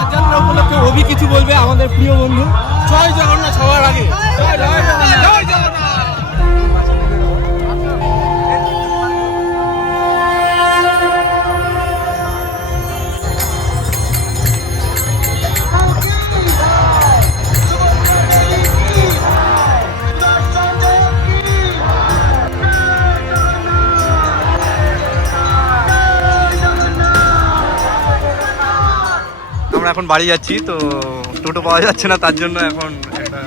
রথযাত্রা উপলক্ষে অভি কিছু বলবে আমাদের প্রিয় বন্ধু। জয় জগন্নাথ সবার আগে। জয় জগন্নাথ, জয় জগন্নাথ। আমরা এখন বাড়ি যাচ্ছি, তো টোটো পাওয়া যাচ্ছে না, তার জন্য এখন একটা